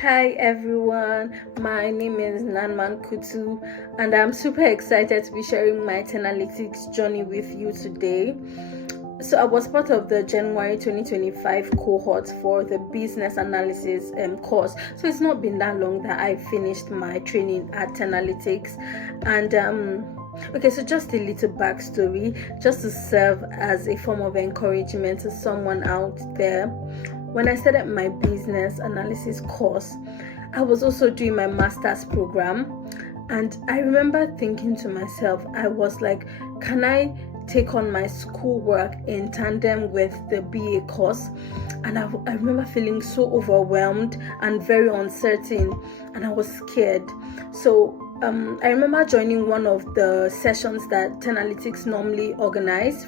Hi everyone, my name is Nanman Kuttu and I'm super excited to be sharing my 10Alytics journey with you today. So I was part of the January 2025 cohort for the business analysis course. So it's not been that long that I finished my training at 10Alytics. And okay, so just a little backstory, just to serve as a form of encouragement to someone out there. When I started my business analysis course, I was also doing my master's program, and I remember thinking to myself, I was like, can I take on my schoolwork in tandem with the BA course? And I remember feeling so overwhelmed and very uncertain, and I was scared. So I remember joining one of the sessions that 10Alytics normally organize.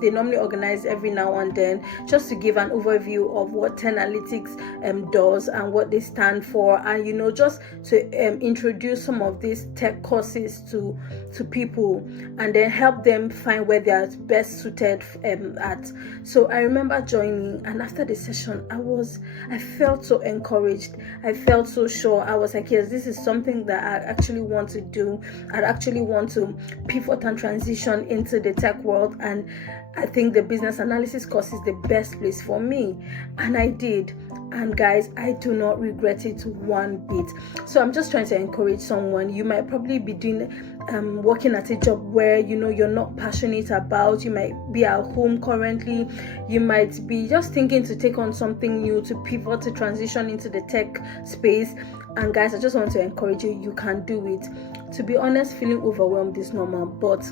They normally organize every now and then, just to give an overview of what 10Alytics does and what they stand for, and just to introduce some of these tech courses to people, and then help them find where they are best suited at. So I remember joining, and after the session, I felt so encouraged. I felt so sure. I was like, yes, this is something that I actually want to do. I actually want to pivot and transition into the tech world, and I think the business analysis course is the best place for me, and I did. And guys, I do not regret it one bit. So I'm just trying to encourage someone. You might probably be working at a job where you're not passionate about. You might be at home currently. You might be just thinking to take on something new, to pivot, to transition into the tech space. And guys, I just want to encourage you. You can do it. To be honest, feeling overwhelmed is normal, but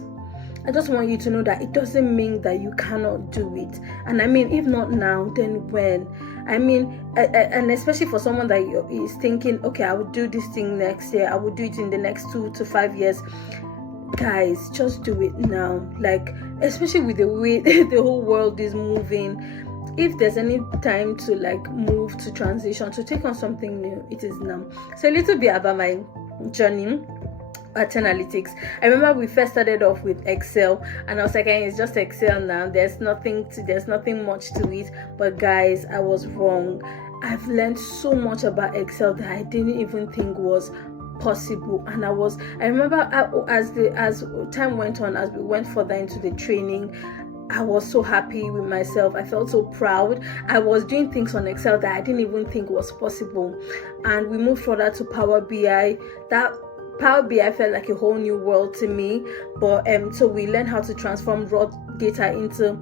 I just want you to know that it doesn't mean that you cannot do it. And I mean, if not now, then when? I mean, and especially for someone that is thinking, okay, I will do this thing next year, I will do it in the next 2 to 5 years. Guys, just do it now. Like, especially with the way the whole world is moving. If there's any time to move, to transition, to take on something new, it is now. So a little bit about my journey at 10Alytics. I remember we first started off with Excel, and I was like, hey, it's just Excel now. There's nothing much to it. But guys, I was wrong. I've learned so much about Excel that I didn't even think was possible. And I remember as time went on, as we went further into the training, I was so happy with myself. I felt so proud. I was doing things on Excel that I didn't even think was possible. And we moved further to Power BI. That Power BI felt like a whole new world to me, but so we learned how to transform raw data into,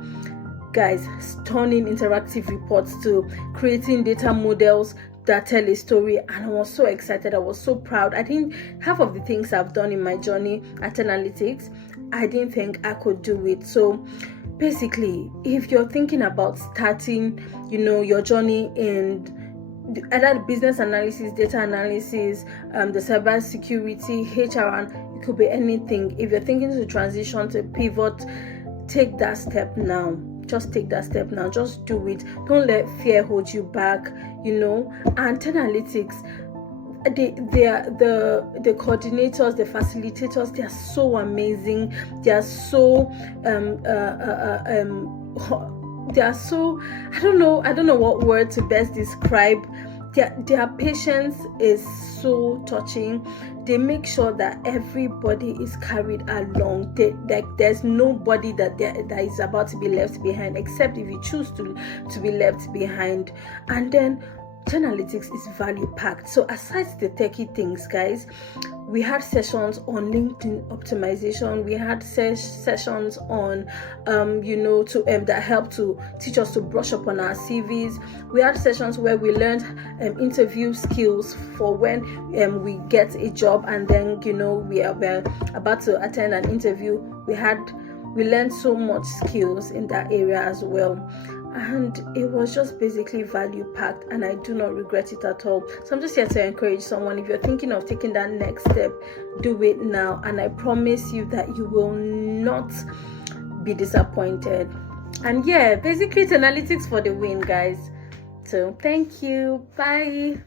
guys, turning interactive reports, to creating data models that tell a story. And I was so excited. I was so proud. I think half of the things I've done in my journey at 10Alytics, I didn't think I could do it. So basically, if you're thinking about starting, your journey in either the business analysis, data analysis, the cyber security, HR, and it could be anything. If you're thinking to transition, to pivot, take that step now. Just take that step now. Just do it. Don't let fear hold you back. And 10Alytics, the coordinators, the facilitators, they are so amazing. They are so I don't know what word to best describe. Their patience is so touching. They make sure that everybody is carried along. There's nobody that is about to be left behind, except if you choose to be left behind. And then 10Alytics is value packed. So aside the techie things, guys, we had sessions on LinkedIn optimization. We had sessions on that helped to teach us to brush up on our CVs. We had sessions where we learned interview skills for when we get a job, and then we're about to attend an interview. We learned so much skills in that area as well. And it was just basically value packed, and I do not regret it at all. So I'm just here to encourage someone. If you're thinking of taking that next step, do it now, and I promise you that you will not be disappointed. And yeah, basically 10Alytics for the win, guys. So thank you. Bye.